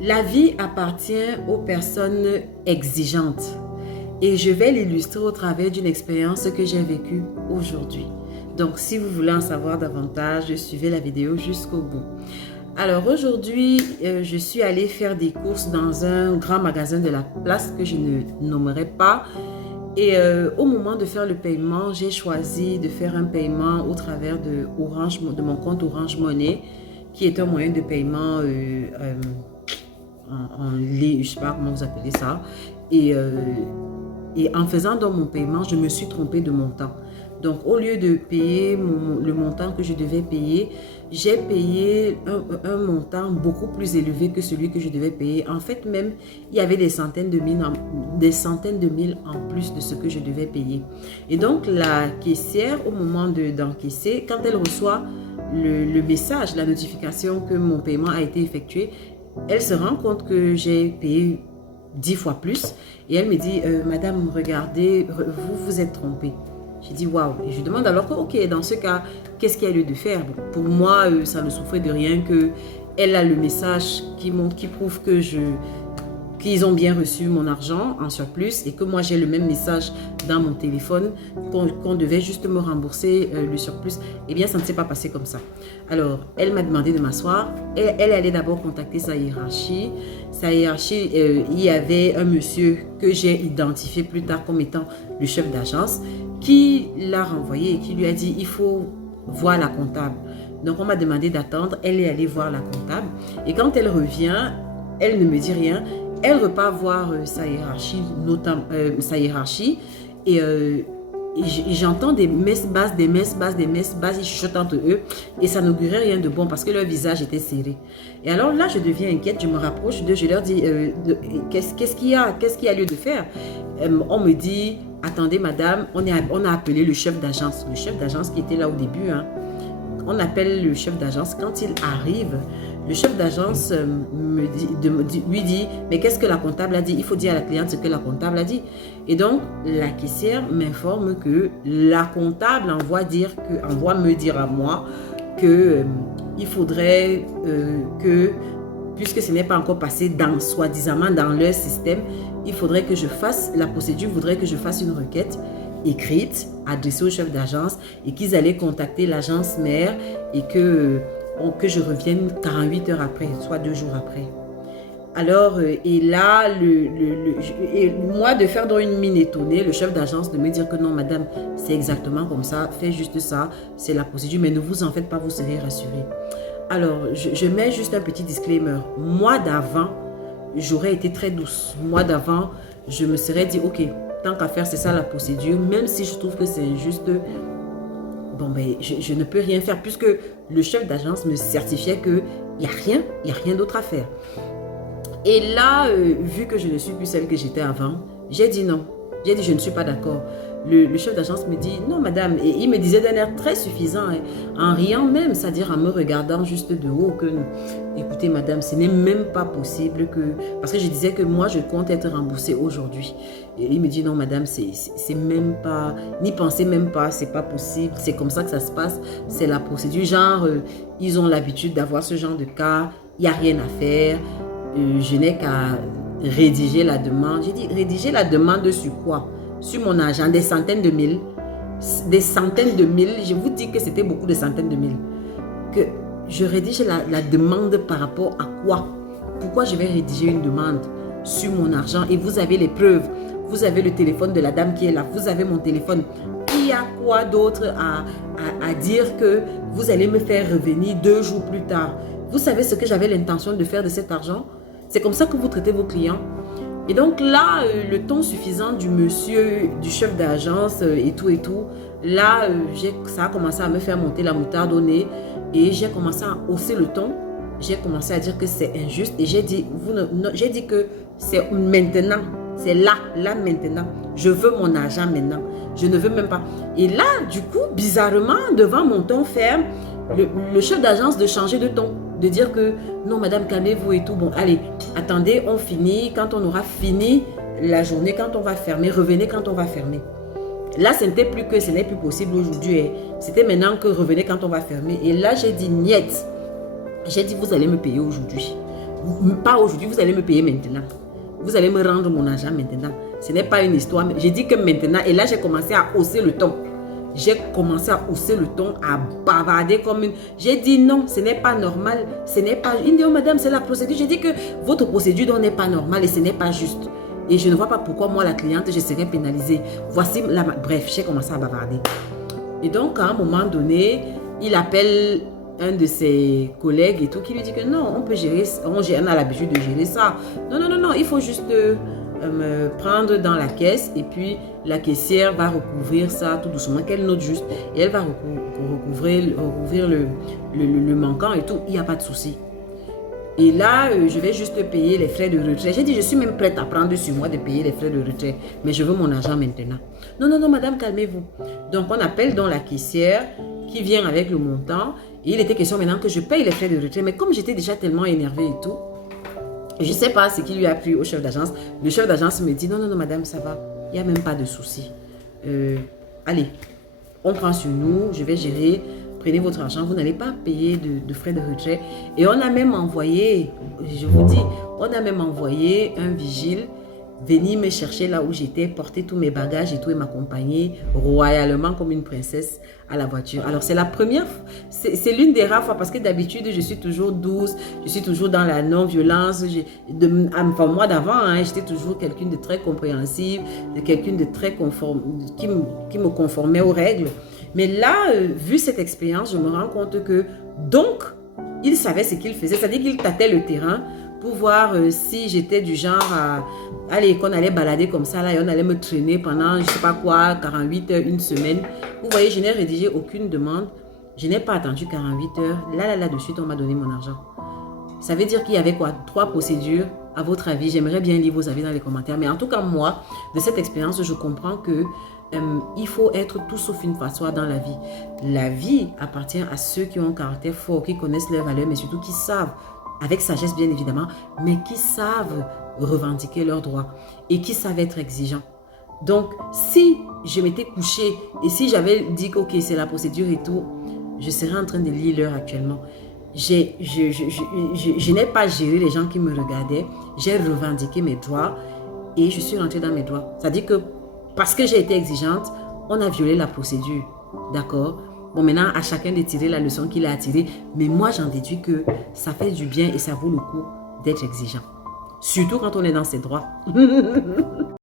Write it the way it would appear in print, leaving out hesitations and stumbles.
La vie appartient aux personnes exigeantes et je vais l'illustrer au travers d'une expérience que j'ai vécue aujourd'hui. Donc, si vous voulez en savoir davantage, suivez la vidéo jusqu'au bout. Alors, aujourd'hui, je suis allée faire des courses dans un grand magasin de la place que je ne nommerai pas. Et au moment de faire le paiement, j'ai choisi de faire un paiement au travers de mon compte Orange Money, qui est un moyen de paiement en ligne, je ne sais pas comment vous appelez ça. Et en faisant donc mon paiement, je me suis trompée de montant. Donc, au lieu de payer le montant que je devais payer, j'ai payé un montant beaucoup plus élevé que celui que je devais payer. En fait, même, il y avait des centaines de mille en plus de ce que je devais payer. Et donc, la caissière, au moment d'encaisser, quand elle reçoit le message, la notification que mon paiement a été effectué, elle se rend compte que j'ai payé 10 fois plus. Et elle me dit, Madame, regardez, vous vous êtes trompée. J'ai dit waouh. Et je demande alors que, ok, dans ce cas, qu'est-ce qu'il y a lieu de faire? Pour moi, ça ne souffrait de rien que elle a le message qui prouve que qu'ils ont bien reçu mon argent en surplus et que moi j'ai le même message dans mon téléphone qu'on devait juste me rembourser le surplus. Eh bien, ça ne s'est pas passé comme ça. Alors, elle m'a demandé de m'asseoir. Elle allait d'abord contacter sa hiérarchie. Il y avait un monsieur que j'ai identifié plus tard comme étant le chef d'agence qui l'a renvoyé et qui lui a dit il faut voir la comptable. Donc, on m'a demandé d'attendre. Elle est allée voir la comptable. Et quand elle revient, elle ne me dit rien. Elle repart voir sa hiérarchie, et j'entends des messes basses, ils chuchotent entre eux, et ça n'augurait rien de bon parce que leur visage était serré. Et alors là, je deviens inquiète, je me rapproche d'eux, je leur dis, qu'est-ce qu'il y a lieu de faire? On me dit, attendez madame, on a appelé le chef d'agence qui était là au début, hein. On appelle le chef d'agence. Quand il arrive, le chef d'agence lui dit, mais qu'est-ce que la comptable a dit? Il faut dire à la cliente ce que la comptable a dit. Et donc, la caissière m'informe que la comptable envoie me dire à moi que il faudrait que, puisque ce n'est pas encore passé soi-disant dans leur système, il faudrait que je fasse, la procédure voudrait que je fasse une requête écrite, adressée au chef d'agence et qu'ils allaient contacter l'agence mère et que je revienne 48 heures après, soit 2 jours après. Alors, et là, moi de faire dans une mine étonnée, le chef d'agence de me dire que non madame, c'est exactement comme ça, faites juste ça, c'est la procédure, mais ne vous en faites pas, vous serez rassurés. Alors, je mets juste un petit disclaimer. Moi d'avant, j'aurais été très douce. Moi d'avant, je me serais dit, ok, tant qu'à faire, c'est ça la procédure, même si je trouve que c'est injuste, bon, ben, je ne peux rien faire puisque le chef d'agence me certifiait qu'il n'y a rien d'autre à faire. Et là, vu que je ne suis plus celle que j'étais avant, j'ai dit non. J'ai dit, je ne suis pas d'accord. Le chef d'agence me dit, non madame, et il me disait d'un air très suffisant, hein, en riant même, c'est-à-dire en me regardant juste de haut, que écoutez madame, ce n'est même pas possible que... Parce que je disais que moi, je compte être remboursée aujourd'hui. Et il me dit, non madame, c'est même pas... N'y pensez même pas, c'est pas possible, c'est comme ça que ça se passe, c'est la procédure. Genre, ils ont l'habitude d'avoir ce genre de cas, il n'y a rien à faire, je n'ai qu'à rédiger la demande. J'ai dit, rédiger la demande sur quoi? Sur mon argent, des centaines de mille. Je vous dis que c'était beaucoup de centaines de mille. Que je rédige la demande par rapport à quoi? Pourquoi je vais rédiger une demande sur mon argent? Et vous avez les preuves. Vous avez le téléphone de la dame qui est là. Vous avez mon téléphone. Il y a quoi d'autre à dire que vous allez me faire revenir 2 jours plus tard? Vous savez ce que j'avais l'intention de faire de cet argent? C'est comme ça que vous traitez vos clients. Et donc là, le ton suffisant du monsieur, du chef d'agence et tout, là, ça a commencé à me faire monter la moutarde au nez et j'ai commencé à hausser le ton. J'ai commencé à dire que c'est injuste et j'ai dit que c'est maintenant, c'est là maintenant. Je veux mon argent maintenant. Je ne veux même pas. Et là, du coup, bizarrement, devant mon ton ferme, le chef d'agence de changer de ton, de dire que non madame, calmez-vous et tout, bon allez, attendez, on finit, quand on aura fini la journée, quand on va fermer, revenez quand on va fermer. Là, ce n'est plus possible aujourd'hui, c'était maintenant que revenez quand on va fermer. Et là, j'ai dit niet, j'ai dit vous allez me payer aujourd'hui. Pas aujourd'hui, vous allez me payer maintenant. Vous allez me rendre mon argent maintenant. Ce n'est pas une histoire. J'ai dit que maintenant, et là j'ai commencé à hausser le ton. J'ai commencé à hausser le ton, à bavarder comme une... J'ai dit non, ce n'est pas normal. Ce n'est pas... Il me dit, oh madame, c'est la procédure. J'ai dit que votre procédure n'est pas normale et ce n'est pas juste. Et je ne vois pas pourquoi moi, la cliente, je serais pénalisée. Voici la... Bref, j'ai commencé à bavarder. Et donc, à un moment donné, il appelle un de ses collègues et tout, qui lui dit que non, on peut gérer, on a l'habitude de gérer ça. Non, non, non, non, il faut juste me prendre dans la caisse et puis la caissière va recouvrir ça tout doucement, qu'elle note juste et elle va recouvrir le manquant et tout, il n'y a pas de souci. Et là, je vais juste payer les frais de retrait. J'ai dit, je suis même prête à prendre sur moi de payer les frais de retrait, mais je veux mon argent maintenant. Non, non, non, madame, calmez-vous. Donc, on appelle donc la caissière qui vient avec le montant. Et il était question maintenant que je paye les frais de retrait. Mais comme j'étais déjà tellement énervée et tout, je ne sais pas ce qui lui a pris au chef d'agence. Le chef d'agence me dit, non, non, non, madame, ça va. Il n'y a même pas de souci. Allez, on prend sur nous, je vais gérer. Prenez votre argent, vous n'allez pas payer de frais de retrait. Et on a même envoyé, je vous dis, on a même envoyé un vigile venir me chercher là où j'étais, porter tous mes bagages et tout et m'accompagner royalement comme une princesse à la voiture. Alors c'est la première, c'est l'une des rares fois parce que d'habitude je suis toujours douce, je suis toujours dans la non-violence. Enfin moi d'avant, hein, j'étais toujours quelqu'un de très compréhensif, de quelqu'un de très conforme, qui me conformait aux règles. Mais là, vu cette expérience, je me rends compte que donc, il savait ce qu'il faisait. C'est-à-dire qu'il tâtait le terrain pour voir si j'étais du genre à... Allez, qu'on allait balader comme ça, là, et on allait me traîner pendant, je ne sais pas quoi, 48 heures, une semaine. Vous voyez, je n'ai rédigé aucune demande. Je n'ai pas attendu 48 heures. Là, de suite, on m'a donné mon argent. Ça veut dire qu'il y avait quoi? 3 procédures. À votre avis, j'aimerais bien lire vos avis dans les commentaires. Mais en tout cas, moi, de cette expérience, je comprends que il faut être tout sauf une passoire dans la vie. La vie appartient à ceux qui ont un caractère fort, qui connaissent leurs valeurs, mais surtout qui savent, avec sagesse bien évidemment, mais qui savent revendiquer leurs droits et qui savent être exigeants. Donc, si je m'étais couchée et si j'avais dit que ok, c'est la procédure et tout, je serais en train de lire l'heure actuellement. Je n'ai pas géré les gens qui me regardaient, j'ai revendiqué mes droits et je suis rentrée dans mes droits. C'est-à-dire que parce que j'ai été exigeante, on a violé la procédure. D'accord? Bon, maintenant, à chacun de tirer la leçon qu'il a tirée. Mais moi, j'en déduis que ça fait du bien et ça vaut le coup d'être exigeant. Surtout quand on est dans ses droits.